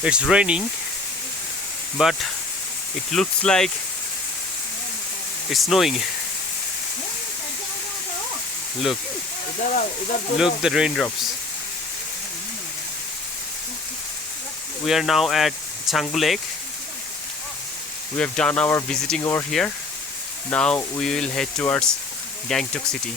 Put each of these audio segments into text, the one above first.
It's raining, but it looks like it's snowing. Look, look the raindrops. We are now at Changu Lake. We have done our visiting over here. Now we will head towards Gangtok city.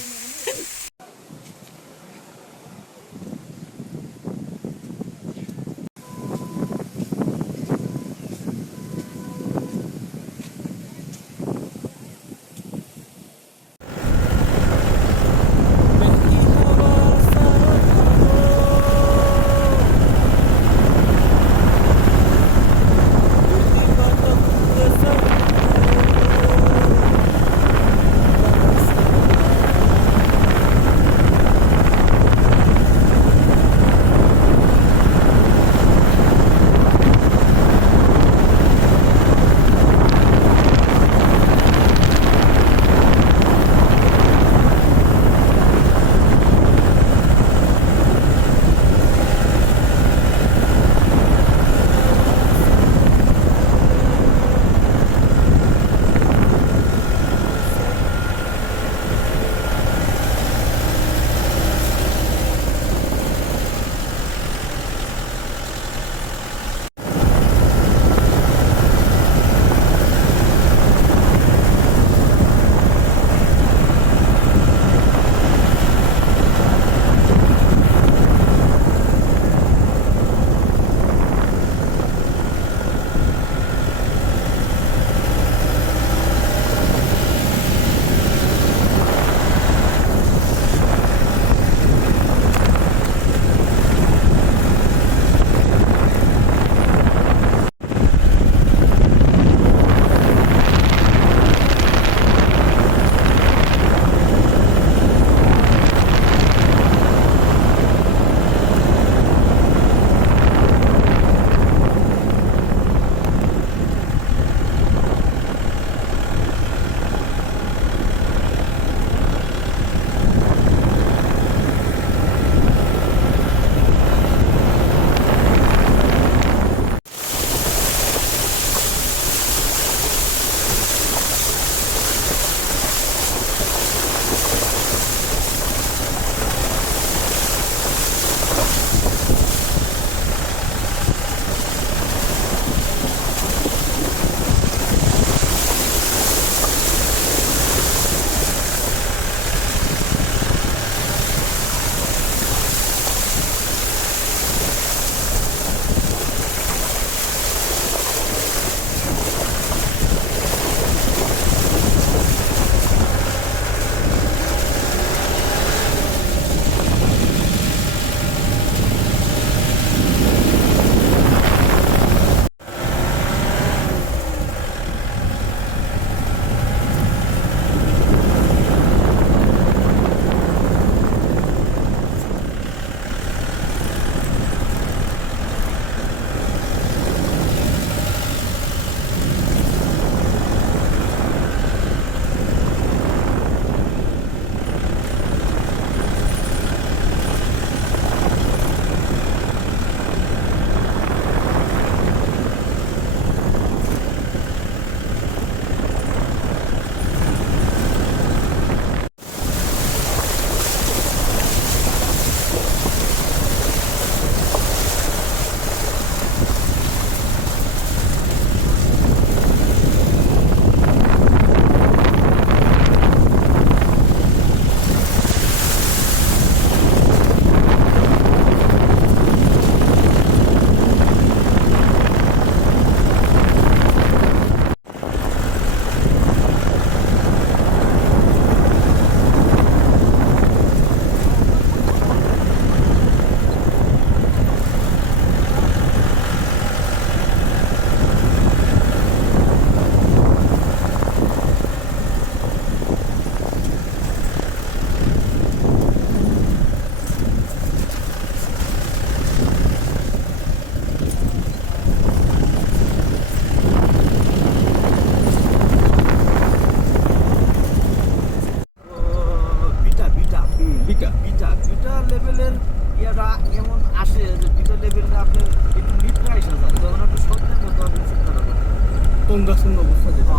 Construction অবস্থা যেটা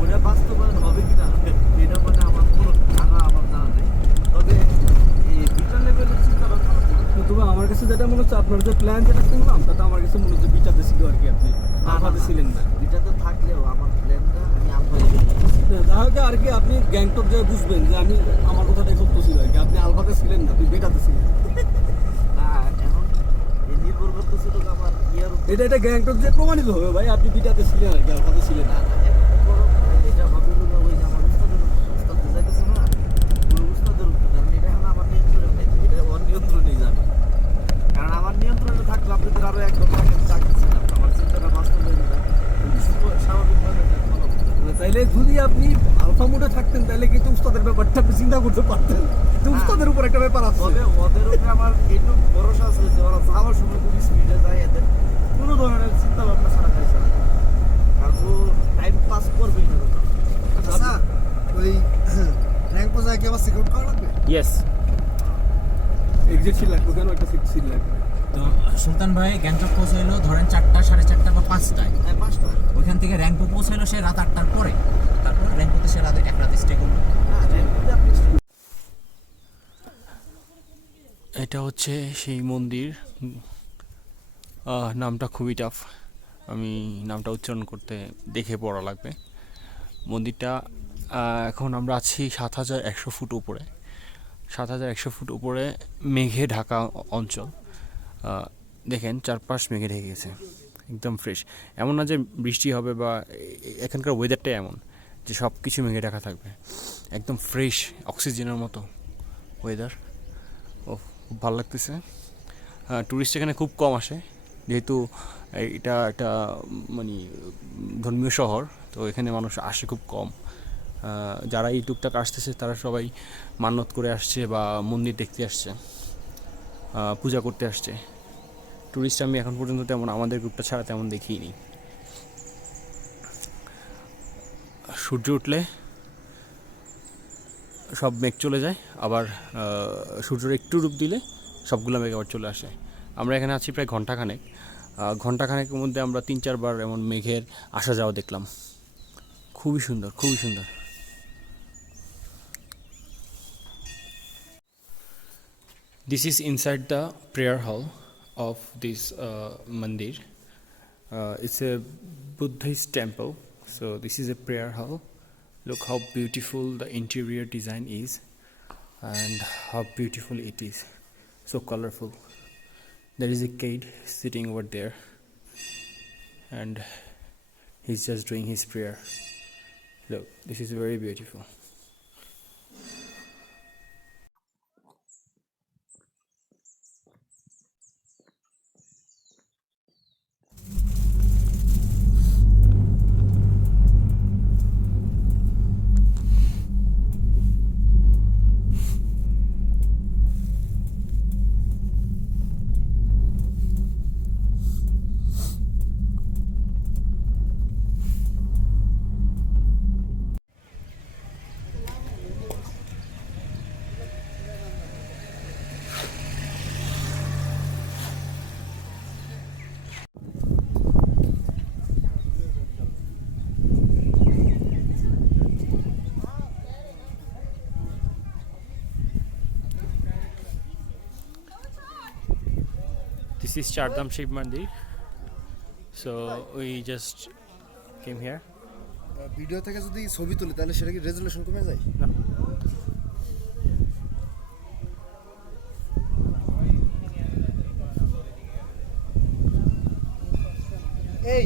ওটা বাস্তবায়ন হবে কিনা এটা মানে আমার কোনো আমার জানা নেই, তবে এই বিটা লেভেলের চিন্তা ভাবনা তবে আমার কাছে যেটা মনে হচ্ছে আপনার যে প্ল্যান যেটা শুনলাম তাতে আমার কাছে মনে হচ্ছে বিটাতে ছিল আর কি, আপনি আলফাতে ছিলেন না। বিটাতে থাকলেও আমার প্ল্যানটা আমি আলফাতে তাহলে আর কি আপনি গ্যাংটক যে বুঝবেন যে আমি আমার কথাটাই সত্য ছিল আর কি, আপনি আলফাতে ছিলেন না, আপনি বেটাতে ছিলেন। এখন নির্ভর করতেছিল আমার ইয়ার এটা গ্যাংটক যে প্রমাণিত হবে ভাই আপনি বিটাতে ছিলেন আর কি, আলফাতে ছিলেন না। এটা হবে ওই যে আমার উস্তাদ যাইতেছে না পুরো উস্তাদের উপর, কারণ এটা এখন আমার নিয়ন্ত্রণে নেই, এটা ওর নিয়ন্ত্রণেই যাবে। কারণ আমার নিয়ন্ত্রণে থাকলে আপনি তো আরো একদম চাকরি ছিলাম, আমার চিন্তাটা বাস্তবায়ন স্বাভাবিকভাবে তাইলে যদি আপনি আলফা মোডে থাকতেন তাহলে কিন্তু উস্তাদের ব্যাপারটা আপনি চিন্তা করতে পারতেন, তো উস্তাদের উপর একটা ব্যাপার আছে। তবে ওদের উপরে আমার এইটুকু ভরসা আছে যে ওরা যাওয়ার সময় খুব স্পিডে যায়, এদের কোনো ধরনের চিন্তা ভাবনা ছাড়া খাইছে না, কারণ ও টাইম পাস করবেই না। আচ্ছা ওই র্যাঙ্ক পর্যায়ে কি আবার সিকিউর করা লাগবে? ইয়েস, এক্সিট সিল লাগবে, কেন একটা সিল লাগবে। তো সুলতান ভাই গ্যাংটক পৌঁছাইলো ধরেন 4টা, 4:30 বা 5টায়। হ্যাঁ 5টা। ওইখান থেকে র্যাঙ্কপো পৌঁছাইলো সে রাত 8টার পরে, তারপর র্যাঙ্কপোতে সে এক রাত স্টে করলো। হ্যাঁ র্যাঙ্কতে আপনি এটা হচ্ছে সেই মন্দির। নামটা খুবই টাফ, আমি নামটা উচ্চারণ করতে দেখে পড়া লাগবে। মন্দিরটা এখন আমরা আছি 7,100 ফুট উপরে, 7,100 ফুট উপরে মেঘে ঢাকা অঞ্চল। দেখেন চারপাশ মেঘে ঢেকে গেছে, একদম ফ্রেশ। এমন না যে বৃষ্টি হবে বা এখানকার ওয়েদারটাই এমন যে সব কিছু মেঘে ঢাকা থাকবে, একদম ফ্রেশ অক্সিজেনের মতো ওয়েদার। ও খুব ভালো লাগতেছে। ট্যুরিস্ট এখানে খুব কম আসে, যেহেতু এটা একটা মানে ধর্মীয় শহর, তো এখানে মানুষ আসে খুব কম। যারা এই টুকটাক আসতেছে তারা সবাই মান্যত করে আসছে বা মন্দির দেখতে আসছে, পূজা করতে আসছে। ট্যুরিস্ট আমি এখন পর্যন্ত তেমন আমাদের গ্রুপটা ছাড়া তেমন দেখিনি। সূর্য উঠলে সব মেঘ চলে যায়, আবার সূর্যের একটু রূপ দিলে সবগুলো মেঘ আবার চলে আসে। আমরা এখানে আছি প্রায় ঘন্টাখানেকের মধ্যে আমরা 3-4 বার এমন মেঘের আসা যাওয়া দেখলাম। খুবই সুন্দর, খুবই সুন্দর। This is inside the prayer hall of this mandir. It's a Buddhist temple, so this is a prayer hall. Look how beautiful the interior design is and how beautiful it is, so colorful. There is a kid sitting over there and he's just doing his prayer. Look, this is very beautiful. This is Chardham Shiv Mandir. So we just came here. Video থেকে যদি ছবি তুলি তাহলে সেটা কি resolution কমে যায়? No. এই